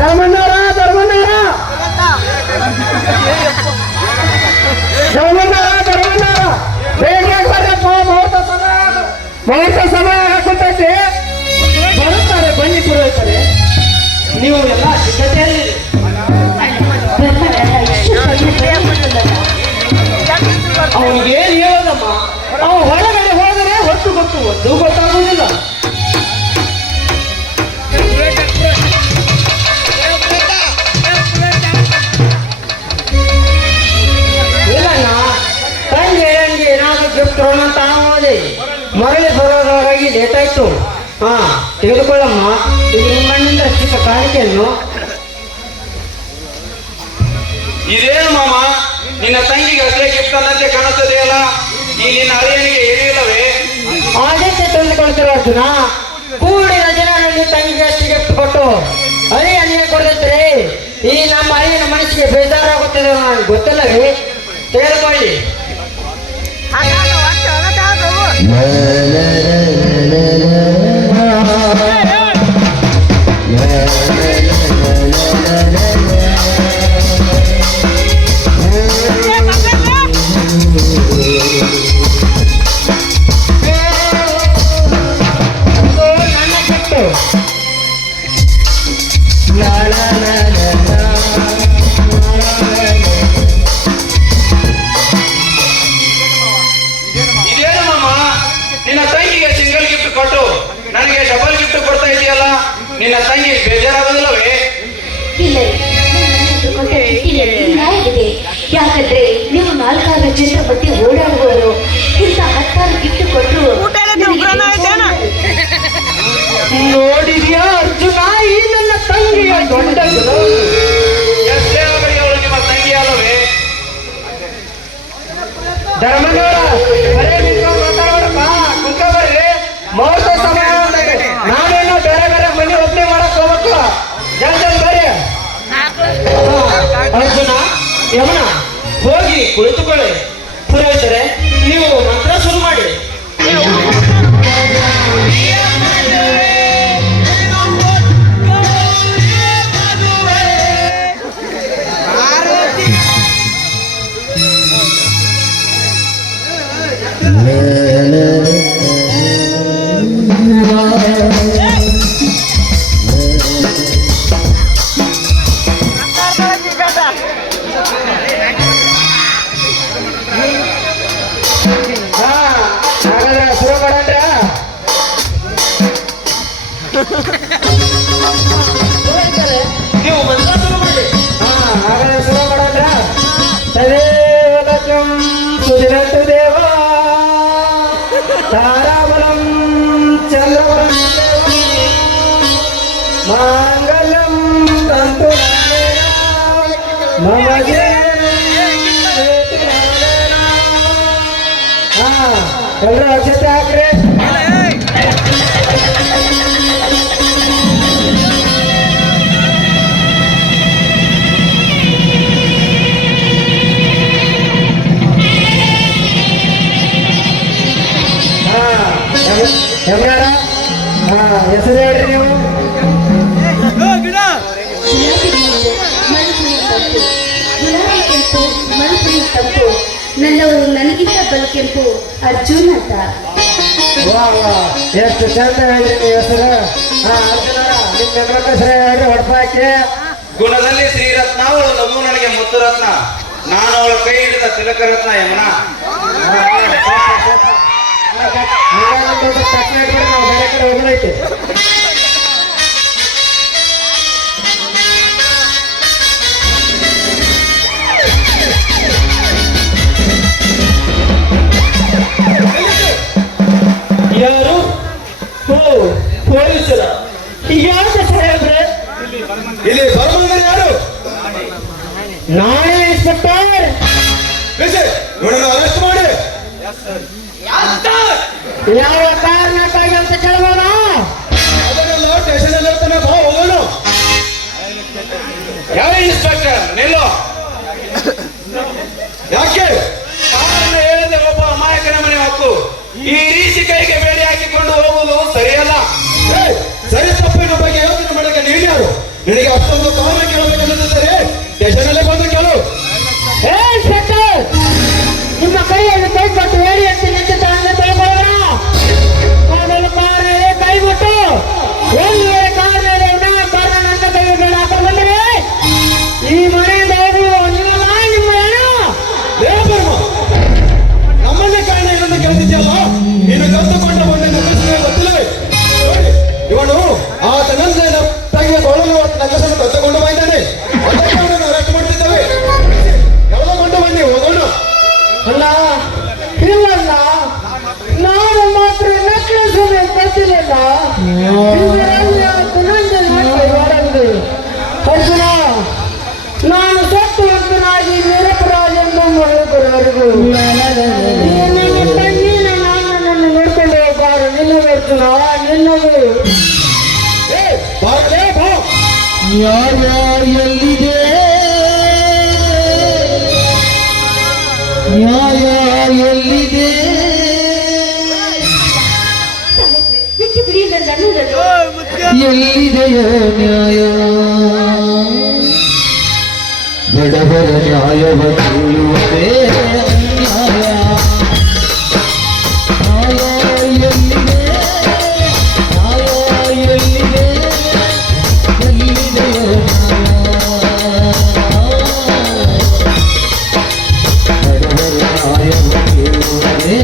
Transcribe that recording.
ಧರ್ಮಣ್ಣರ ಧರ್ಮಣ್ಣರ ಬೇಗ ಬರ್ರಪ್ಪ, ಮುಹೂರ್ತ ಸಮಯ ಆಗುತ್ತೈತಿ. ಬರುತ್ತಾರೆ, ಬನ್ನಿ ಪುರೋಹಿತರೆ. ನೀವು ಎಲ್ಲ ಸಿದ್ಧತೆಯಲ್ಲಿ ಅವನಿಗೇನು ಹೇಳೋದಮ್ಮ, ಅವ ಹೊರಗಡೆ ಹೋದರೆ ಹೊತ್ತು ಗೊತ್ತು, ಒಂದು ಗೊತ್ತಾಗುವುದಿಲ್ಲ. ಇಲ್ಲಣ್ಣ, ತಂದೆ ಹಂಗೆ ಏನಾದ್ರು ಗಿಫ್ಟ್ ಅಂತ ಹೋದೆ, ಮರಳಿ ಬರೋದ್ರೊಳಗಾಗಿ ಲೇಟ್ ಆಯ್ತು. ಹಾ, ತೆಗೆದುಕೊಳ್ಳಮ್ಮ, ಇದು ನಿಮ್ಮಣ್ಣಿಂದ ಚಿಕ್ಕ ಕಾಣಿಕೆಯನ್ನು. ಇದೇನು ಮಾಮ, ನಿನ್ನ ತಂಗಿಗೆ ಅದೇ ಗಿಫ್ಟ್ ಅನ್ನಂತೆ ಕಾಣುತ್ತದೆಯಲ್ಲ, ಈ ನಿನ್ನ ಅಳಿಯನಿಗೆ ಹೇಳಿಲ್ಲವೇ? ಆದಕ್ಕೆ ತಂದುಕೊಳ್ತಿರೋ ಅರ್ಜುನ, ಕೂಡಿನ ಜನರಲ್ಲಿ ತಂಗಿಗೆ ಅಷ್ಟು ಗಿಫ್ಟ್ ಕೊಟ್ಟು ಅಳಿಯನಿಗೆ ಕೊಡ್ತಿದ್ರೆ ಈ ನಮ್ಮ ಅಳಿಯನ ಮನಸ್ಸಿಗೆ ಬೇಜಾರಾಗುತ್ತದೆ, ನನಗೆ ಗೊತ್ತಿಲ್ಲವೇ? ತೆಗೆದುಕೊಳ್ಳಿ. ಇದೇನು ಮಾಮ, ನಿನ್ನ ತಂಗಿಗೆ ಸಿಂಗಲ್ ಗಿಫ್ಟ್ ಕೊಟ್ಟು ನನಗೆ ಡಬಲ್ ಗಿಫ್ಟ್ ಕೊಡ್ತಾ ಇದೆಯಲ್ಲ, ನಿನ್ನ ತಂಗಿ ಬೇಜಾರಾಗುದಿಲ್ಲವೇ? ಇಲ್ಲ, ನ್ಯಾಯವಿದೆ. ಯಾಕಂದ್ರೆ ನೀವು 4 ಜನರ ಬಗ್ಗೆ ಓಡಾಡುವವರು, ಇಂಥ 10 ಗಿಫ್ಟ್ ಕೊಟ್ಟರು. ನೋಡಿದ್ಯಾ ಅರ್ಜುನ, ಈ ನನ್ನ ತಂಗಿಯ ದೊಡ್ಡ ಎಷ್ಟೇ ಆಗಲಿ ಅವಳು ನಿಮ್ಮ ತಂಗಿ ಅಲ್ಲವೇ? ಧರ್ಮನವರ ಬರೇ ನಿಂತ್ಕೊಂಡು ಮಾತಾಡೋಣಪ್ಪ, ಕುಂತ ಬರ್ರಿ. ಮುಹೂರ್ತ ಸಮಯ ನಾವೇನೋ ಬೇರೆ ಬೇರೆ ಮನೆ ಒಬ್ಬನೇ ಮಾಡಕ್ ಹೋಗ್ಬೇಕು. ಜಲ್ದಿ ಬರ್ರಿ. ಅರ್ಜುನ, ಯಮುನ, ಹೋಗಿ ಕುಳಿತುಕೊಳ್ಳಿ. ಪುರೋಹಿತರೆ, ನೀವು ಮಂತ್ರ ಶುರು ಮಾಡಿ. ಹಾಗಾದ್ರೆ ಶುರು ಮಾಡಂದ್ರ? ನೀವು ಮಂತ್ರ ಶುರು ಮಾಡಿ. ಹಾಗಾದ್ರೆ ಶುರು ಮಾಡಂದ್ರ? ತದೇವಲಕಂ ಸುದಿನಂತು ದೇವ ತಾರಾಬಲಂ ಚಂದ್ರಬಲಂ ಮಾಂಗಲ್ಯಂ ತಂತು ನಮಗೆ. ಎಲ್ಲರೂ ಅಕ್ಷತೆ ಹಾಕ್ರಿ. ಹೆಮ್ಮಾರ, ಹೆಸರು ಹೇಳ್ರಿ ನೀವು. ನನ್ನವರು ನನಗಿಂತ ಬಲು ಕೆಂಪು ಅರ್ಜುನ್ ಅಂತ. ವಾ ವಾ, ಎಷ್ಟು ಚಂದ ಹೇಳ್ರಿ ನೀವು ಹೆಸರು. ಅರ್ಜುನರ, ನಿಮ್ಮ ಹೆಸರು ಹೇಳ್ರಿ, ಹೊಡ್ಪ ಹಾಕಿ. ಗುಣದಲ್ಲಿ ಶ್ರೀರತ್ನ, ಅವಳು ನಗು ನನಗೆ ಮುತ್ತುರತ್ನ, ನಾನು ಅವಳ ಕೈ ಹಿಡಿದ ತಿಲಕರತ್ನ ಯಮನ. ತಕ್ಷಣ ನಾವು ಬೇರೆ ಕಡೆ ಹೋಗೋದೈತೆ. ಯಾರು? ಪೊಲೀಸರ? ಯಾಕೆ ಸಾಹೇಬ್ರೆ? ಇಲ್ಲಿ ಬರಬಂದ್ರೆ ಯಾರು? ನಾನೇ ಇನ್ಸ್ಪೆಕ್ಟರ್. ಇವನನ್ನು ಅರೆಸ್ಟ್ ಮಾಡಿ. ಯಾವ ಕಾರಣಕ್ಕಾಗಿ ಅಂತ ಕೇಳಬಹುದಾ? ಅದನ್ನೆಲ್ಲ ಸ್ಟೇಷನ್ ಅಲ್ಲಿ ಇರ್ತಾನೆ, ಬಾ ಹೋಗೋಣ. ಯಾವ ಇನ್ಸ್ಪೆಕ್ಟರ್ ನಿಲ್ಲೋ. ಯಾಕೆ ಕಾರಣ ಹೇಳಿದೆ, ಒಬ್ಬ ಅಮಾಯಕನ ಮನೆ ಹಕ್ಕು ಈ ರೀತಿ ಕೈಗೆ ಬೇಡಿ ಹಾಕಿಕೊಂಡು ಹೋಗುವುದು ಸರಿಯಲ್ಲ. ಸರಿ ತಪ್ಪಿನ ಬಗ್ಗೆ ಯೋಚನೆ ಮಾಡೋಕೆ ನೀನು ಯಾರು? ನಿನಗೆ ಅಷ್ಟೊಂದು ನಿನ್ನದು ಏ, ಬಾರಲೇ ಬಾ. ನ್ಯಾಯ ಎಲ್ಲಿದೆ ನ್ಯಾಯ ಎಲ್ಲಿದೆ ಸಾಹೇಬ್ರೆ, ಬಿಟ್ಟು ಬಿಡಿ ನನ್ನ ಅನ್ನೋದನ್ನು. ಎಲ್ಲಿದೆಯೋ ನ್ಯಾಯ ಬಡವರ ನ್ಯಾಯವ ಕೇಳುವುದೇ ಅನ್ಯಾಯ ನ್ಯಾಯ ಎಲ್ಲಿದೆ ನ್ಯಾಯ ಎಲ್ಲಿದೆ ಎಲ್ಲಿದೆಯೋ ನ್ಯಾಯ ಬಡವರ ನ್ಯಾಯವ ಕೇಳುವುದೇ